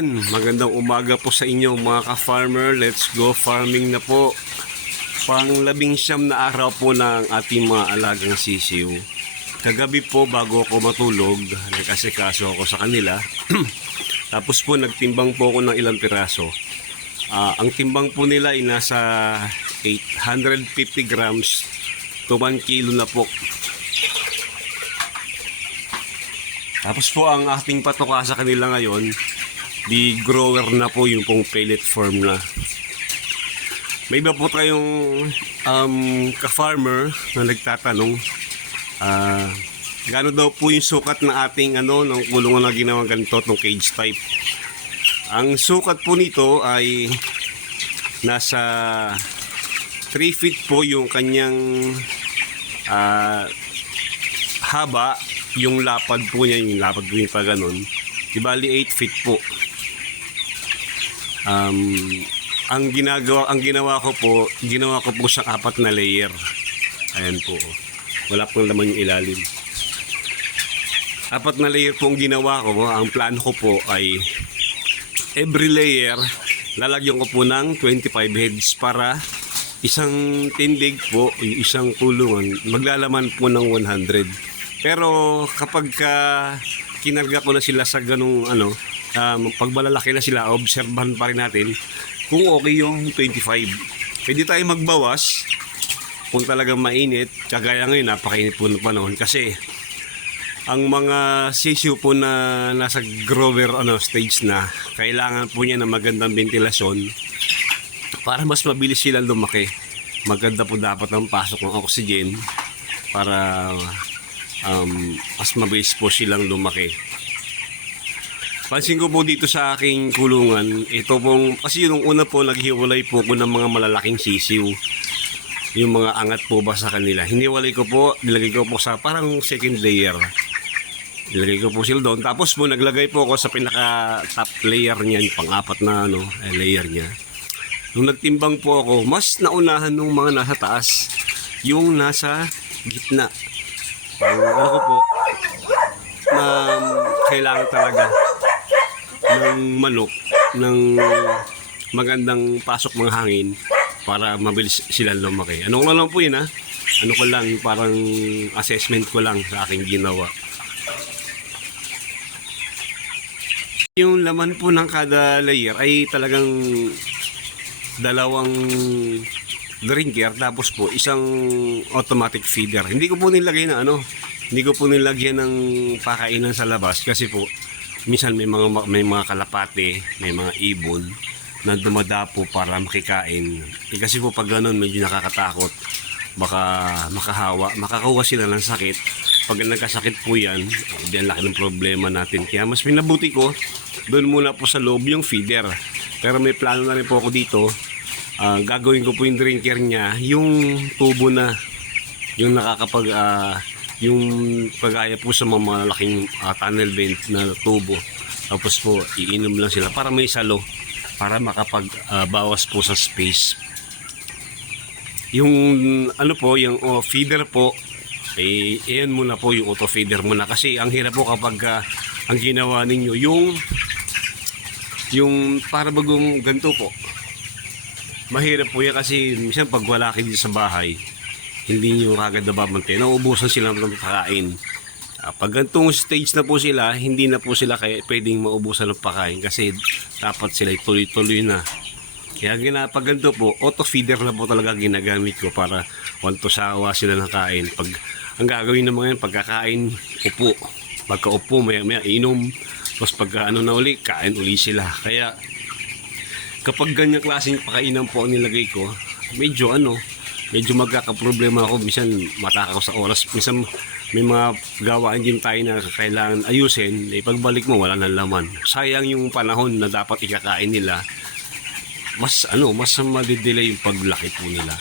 Ayan, magandang umaga po sa inyo mga ka-farmer. Let's go farming na po. Pang-19 na araw po ng ating mga alagang sisiw. Kagabi po bago ako matulog, nagkasikaso ako sa kanila. Tapos po nagtimbang po ako ng ilang piraso. Ang timbang po nila ay nasa 850 grams to 1 kilo na po. Tapos po ang ating patuka sa kanila ngayon, di grower na po yung pong pellet form na. May iba po tayong ka-farmer na nagtatanong gaano daw po yung sukat ng ating ng kulungan na ginawang ganito, ng cage type. Ang sukat po nito ay nasa 3 feet po yung kanyang haba, yung lapad po niya, yung lapad po niya pa ganun. Di bali 8 feet po. Ang ginawa ko po sa 4 na layer. Ayan po. Wala pong laman yung ilalim. 4 na layer po ang ginawa ko. Ang plano ko po ay every layer lalagyan ko po ng 25 heads para isang tindig po, isang kulungan maglalaman po ng 100. Pero kapag kinarga ko na sila sa ganung pag malalaki na sila, obserbahan pa rin natin kung okay yung 25. Pwede tayo magbawas kung talagang mainit. Kagaya ngayon, napakainit po ng panahon kasi ang mga sisiw po na nasa grower stage na, kailangan po niya ng magandang ventilasyon para mas mabilis silang lumaki. Maganda po dapat ang pasok ng oxygen para mas mabilis po silang lumaki. Pansin ko po dito sa aking kulungan, ito pong, kasi yung una po naghiwalay po ko ng mga malalaking sisiw, yung mga angat po ba sa kanila. Hiniwalay ko po, nilagay ko po sa parang second layer. Nilagay ko po sila doon. Tapos po naglagay po ako sa pinaka top layer niya, pang-4 na layer niya. Nung nagtimbang po ako, mas naunahan nung mga nasa taas, yung nasa gitna. Ko po na kailangan talaga ng manok ng magandang pasok ng hangin para mabilis sila lumaki. Ano ko lang po yun ano ko lang, parang assessment ko lang sa aking ginawa. Yung laman po ng kada layer ay talagang 2 drinker, tapos po isang automatic feeder. Hindi ko po nilagyan ng pakainan sa labas kasi po minsan may mga kalapate, may mga ibon na dumadapo para makikain. Kasi po pag ganun medyo nakakatakot, baka makakuha sila ng sakit. Pag nagkasakit po yan, diyan laki ng problema natin. Kaya mas pinabuti ko doon muna po sa loob yung feeder. Pero may plano na rin po ako dito. Gagawin ko po yung drinker niya, yung tubo na, yung nakakapag yung pagaya po sa mga malaking tunnel vent na tubo. Tapos po iinom lang sila para may salo, para makapag bawas po sa space. Yung yung feeder po, iyan muna po yung auto feeder muna, kasi ang hirap po kapag ang ginawa ninyo yung para bagong ganito po. Mahirap po yan kasi minsan pag wala kayo sa bahay, hindi nyo kagad nababantay, nauubusan sila ng pagkain. Pag ganitong stage na po sila, hindi na po sila pwedeng maubusan ng pagkain kasi dapat sila tuloy-tuloy na. Kaya pag ganito po, auto feeder na po talaga ginagamit ko para wanto sawa sila ng kain. Pag ang gagawin naman yan, pagkakain, upo. Pagka-upo, maya inom. Tapos pagka na uli, kain uli sila. Kaya kapag ganyang klaseng pakainan po ang nilagay ko, medyo magkakaproblema ako. Minsan mataka ko sa oras. Minsan may mga gawain din tayo na kailangan ayusin. Pagbalik mo, wala nang laman. Sayang yung panahon na dapat ikakain nila. Mas madidelay yung paglaki po nila.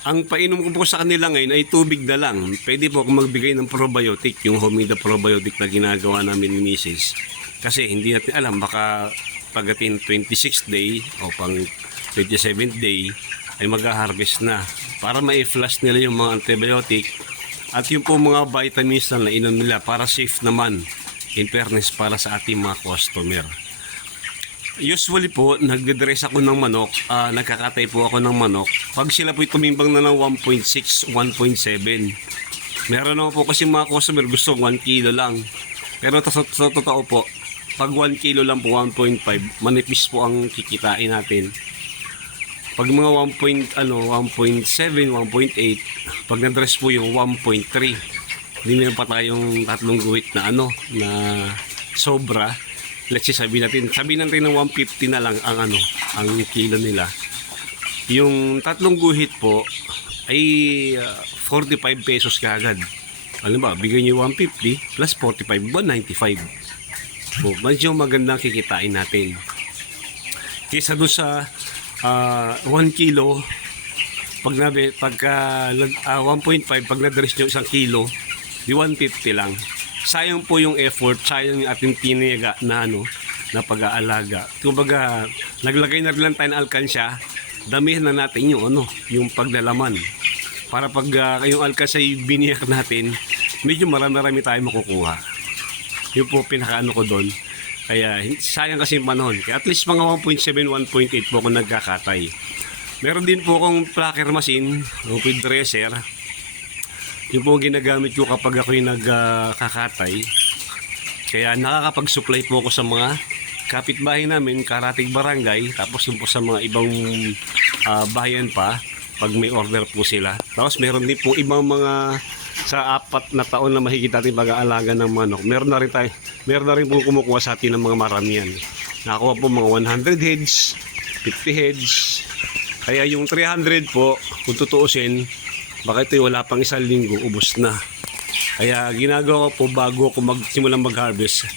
Ang painom ko po sa kanila ngayon ay tubig na lang. Pwede po akong magbigay ng probiotic, yung Homida probiotic na ginagawa namin ni Mrs. Kasi hindi natin alam, baka pagdating 26th day o pang 27th day ay mag-harvest na para ma-flush nila yung mga antibiotic at yung po mga vitamins na inom nila para safe naman in fairness para sa ating mga customer. Usually po, nagdedress ako ng manok, nagkakatay po ako ng manok. Pag sila po tumimbang na ng 1.6, 1.7. Meron naman po kasi mga customer gusto 1 kilo lang. Pero sa totoo po, pag 1 kilo lang po, 1.5, manipis po ang kikitain natin. Pag mga 1.7, 1.8, pag na-dress po yung 1.3, hindi meron pa tayong tatlong guhit na na sobra. Let's say sabihin natin ng 150 na lang ang ang kilo nila. Yung tatlong guhit po ay 45 pesos kaagad. Alam ba, bigyan niyo 150 plus 45, 195. So, medyo magandang kikitain natin. Kaysa doon sa 1 kilo, pagka 1.5, pag na-dress nyo 1 kilo, di 150 lang. Sayang po yung effort, sayang yung ating tinaga na na pag-aalaga. Kumbaga, naglagay na rin lang tayo ng alkansya, damihan na natin yung yung paglalaman. Para pag yung alkansya biniyak natin, medyo marami tayo makukuha. Yun po pinakaano ko doon. Kaya sayang kasi yung panahon. Kaya at least mga 1.7, 1.8 po ako nagkakatay. Meron din po akong plucker machine, o feed dresser. Yung po ginagamit ko kapag ako'y nagkakatay. Kaya nakakapag-supply po ako sa mga kapitbahay namin, karating barangay, tapos po sa mga ibang bayan pa, pag may order po sila. Tapos meron din po ibang mga sa 4 na taon na mahigit natin pag-aalaga ng manok. Meron na rin po kumukuha sa atin ng mga maramihan. Nakakuha po mga 100 heads, 50 heads. Kaya yung 300 po, kung tutuusin, baka ito wala pang 1 linggo, ubos na. Kaya ginagawa ko po bago ako magsimulang mag-harvest,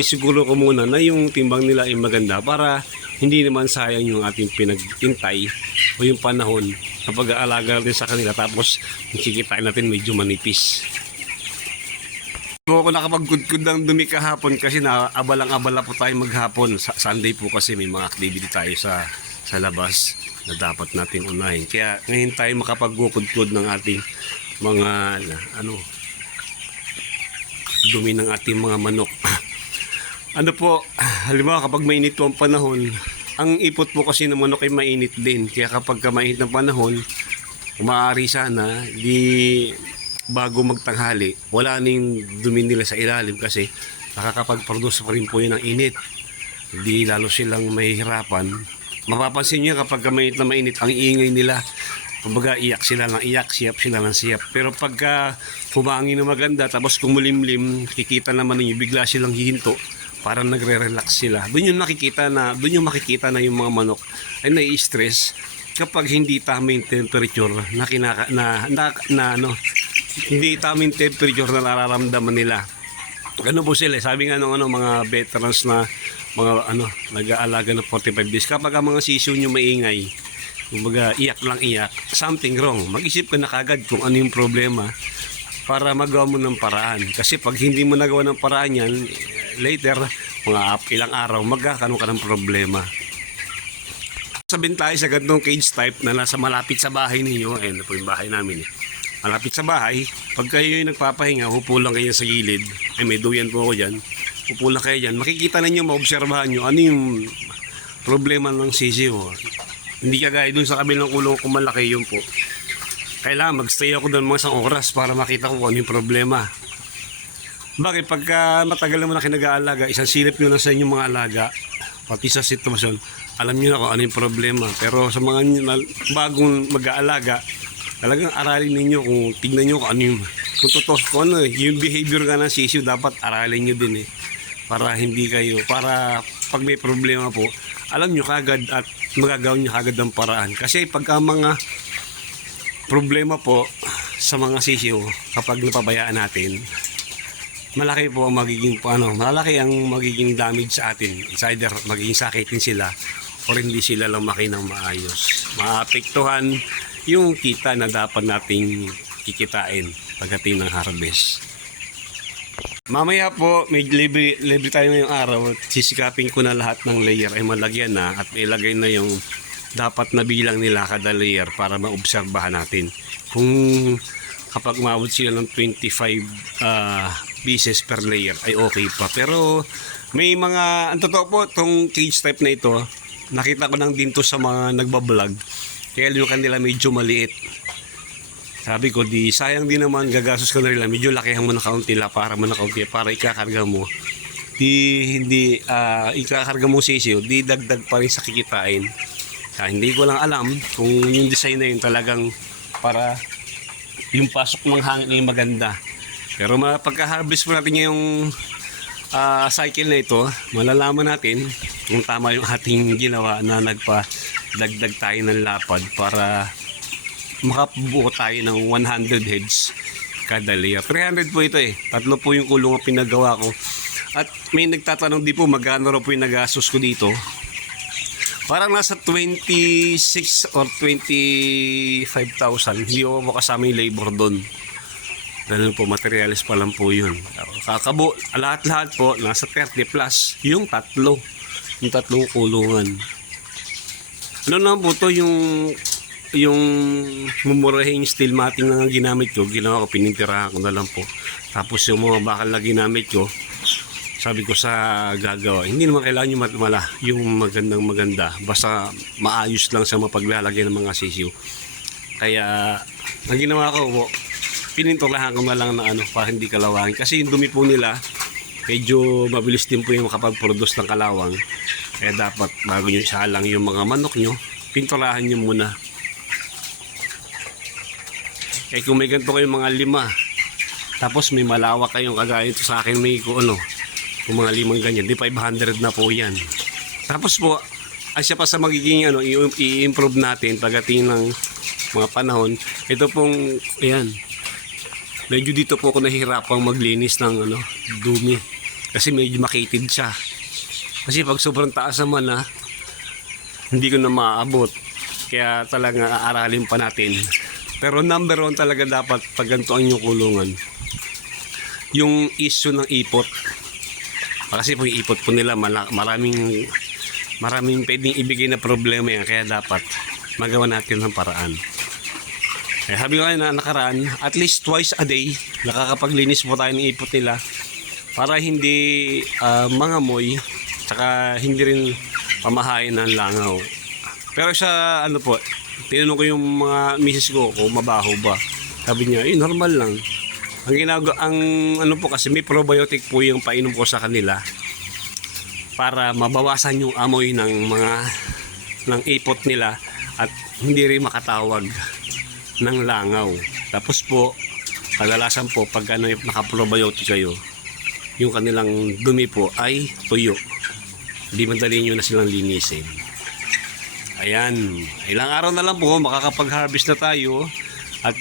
siguro ko muna na yung timbang nila ay maganda para hindi naman sayang yung ating pinag-intay o yung panahon na pag-aalaga natin sa kanila, tapos kikitain natin medyo manipis. Ako nakapagkudkud ng dumi kahapon kasi abalang-abala po tayo maghapon. Sunday po kasi may mga activity tayo sa labas na dapat natin unahin. Kaya ngayon tayo makapagkudkud ng ating mga dumi ng ating mga manok. Halimbawa kapag mainit po ang panahon, ang ipot po kasi ng manok ay mainit din. Kaya kapag mainit ng panahon, maaari sana bago magtanghali, wala ning dumi nila sa ilalim kasi nakakapag-produce pa rin po yun ng init. Hindi lalo silang mahihirapan. Mapapansin nyo kapag mainit na mainit, ang ingay nila. Kumbaga iyak sila ng iyak, siyap sila ng siyap. Pero pagka humangin na maganda, tapos kumulimlim, kikita naman ninyo, bigla silang hihinto. Parang nagre-relax sila. Doon yung makikita na yung mga manok ay nai-stress kapag hindi tamang temperature hindi tamang temperature na nararamdaman nila. Ano po sila? Sabi nga ng mga veterans na mga nag-aalaga ng 45 days, kapag ang mga sisiw nyo maingay, kumbaga iyak lang iyak, something wrong. Mag-isip ka na kagad kung ano yung problema para magawa mo ng paraan. Kasi pag hindi mo nagawa ng paraan yan, later, mga ilang araw, magkakaroon ka ng problema. Sabihin tayo sa gantong cage type na nasa malapit sa bahay ninyo. Ayun na po yung bahay namin. Malapit sa bahay, pag kayo yung nagpapahinga, upo lang kayo sa gilid. Ay, may duyan po ako dyan. Upo lang kayo dyan. Makikita ninyo, maobserbahan nyo ano yung problema ng sisiw. Hindi kagaya dun sa kabilang kulong kung malaki yun po. Kailangan magstay ako doon mga 1 oras para makita ko kung ano yung problema. Bakit? Pagka matagal naman na kinag-aalaga, isang silip nyo na sa inyong mga alaga, pati sa sitwasyon, alam nyo na kung ano yung problema. Pero sa mga bagong mag-aalaga, talagang aralin ninyo kung tignan nyo kung ano yung, kung totoo, kung ano, yung behavior nga ng sisiw, dapat aralin nyo din para hindi kayo, para pag may problema po, alam nyo kagad at magagawa nyo kagad ng paraan. Kasi pagka mga problema po sa mga sisiw, kapag napabayaan natin, malaki po ang malaki ang magiging damage sa atin. It's either magiging sakitin sila o hindi sila lang ng maayos. Maapektuhan yung kita na dapat nating kikitain pagdating ng harvest. Mamaya po, may libre tayo ngayong araw. Sisikapin ko na lahat ng layer ay malagyan na at ilagay na yung dapat na bilang nila kada layer para maobserbahan natin. Kung kapag umabot sila ng 25 pieces per layer ay okay pa. Pero may mga, ang totoo po, itong cage type na ito, nakita ko lang din to sa mga nagbablog. Kaya yung kanila medyo maliit. Sabi ko, di sayang din naman, gagastos ka na rin lang. Medyo lakihan mo na kaunti la para ikakarga mo. Hindi ikakarga mo sisiyo, di dagdag pa rin sa kikitain. Hindi ko lang alam kung yung design na yun talagang para yung pasok ng hangin ay maganda. Pero pagka-harvest mo natin yung cycle na ito, malalaman natin kung tama yung ating ginawa na nagpa-dagdag tayo ng lapad para makabuo tayo ng 100 heads kada layer. 300 po ito eh. 3 po yung kulong ang pinagawa ko. At may nagtatanong din po magkano raw po yung nagastos ko dito. Parang nasa 26 or 25,000. Hindi ko kasama yung labor doon. Dahil po materials pa lang po yun. Lahat-lahat po nasa 30 plus yung tatlong kulungan. Ano naman po to yung mumurahing steel matting na ginamit ko, ginawa ko, pinintirahan ko na lang po. Tapos yung mga bakal na ginamit ko, sabi ko sa gagawa, hindi naman kailangan yung matmala, yung maganda, basta maayos lang sa mapaglalagay ng mga sisiw. Kaya ang ginawa ko po, pininturahan ko na lang na para hindi kalawangin. Kasi yung dumi po nila, medyo mabilis din po yung makapag-produce ng kalawang. Kaya dapat bago nyo isalang yung mga manok nyo, pinturahan nyo muna. Eh kung may ganito kayong mga 5, tapos may malawak kayong kagaya ito sa akin, may kung kung mga 5 ganyan, di 500 na po yan. Tapos po, asya pa sa magiging i-improve natin pagdating ng mga panahon. Ito pong, ayan, medyo dito po ako nahihirapang maglinis ng dumi. Kasi medyo makitid siya. Kasi pag sobrang taas naman hindi ko na maaabot. Kaya talagang aaralin pa natin. Pero number 1 talaga dapat pag ganito ang inyong kulungan, yung issue ng ipot. Kasi po yung ipot po nila maraming pwedeng ibigay na problema yan. Kaya dapat magawa natin ng paraan. Eh, sabi ko na nakaraan, at least twice a day nakakapaglinis po tayo ng ipot nila para hindi mangamoy, tsaka hindi rin pamahain ng langaw. Pero sa po, tinanong ko yung mga misis ko kung mabaho ba. Sabi niya, normal lang. Ang po kasi may probiotic po yung painom ko sa kanila para mabawasan yung amoy ng ipot nila at hindi rin makatawag ng langaw. Tapos po, kadalasan po pag naka-probiotic kayo, yung kanilang dumi po ay tuyo. Hindi madali nyo na silang linisin. Ayan, ilang araw na lang po makakapag-harvest na tayo. At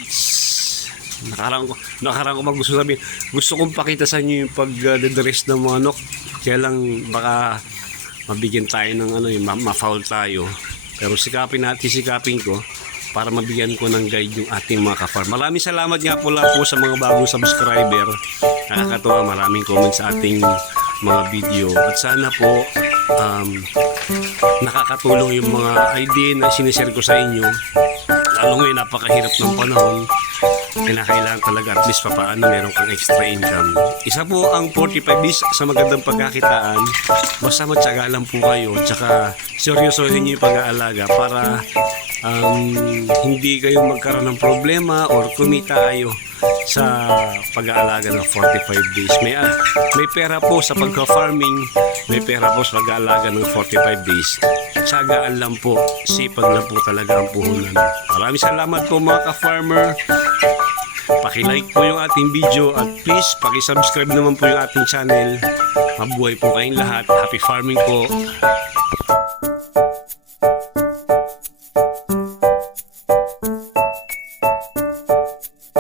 nakarang ko gusto sabihin, gusto kong pakita sa inyo yung pag-dress ng manok. Kaya lang baka mabigyan tayo ng ma-foul tayo. Pero sikapin ko para mabigyan ko ng guide yung ating mga ka-farm. Maraming salamat nga po sa mga bagong subscriber. Nakakatuwa, maraming comments sa ating mga video. At sana po nakakatulong yung mga idea na sinishare ko sa inyo. Lalo ngayon napakahirap ng panahon, kailangan talaga at least papaano meron kang extra income. Isa po ang 45 days sa magandang pagkakitaan. Basta matyaga lang po kayo, tsaka seryosohin nyo yung pag-aalaga para hindi kayo magkaroon ng problema or kumita kayo sa pag-aalaga ng 45 days. May pera po sa pagka-farming, may pera po sa pag-aalaga ng 45 days. Tsagaan lang po, sipag lang po talaga ang puhunan. Maraming salamat po mga ka-farmer. Paki-like po yung ating video at please paki-subscribe naman po yung ating channel. Mabuhay po kayong lahat. Happy farming po.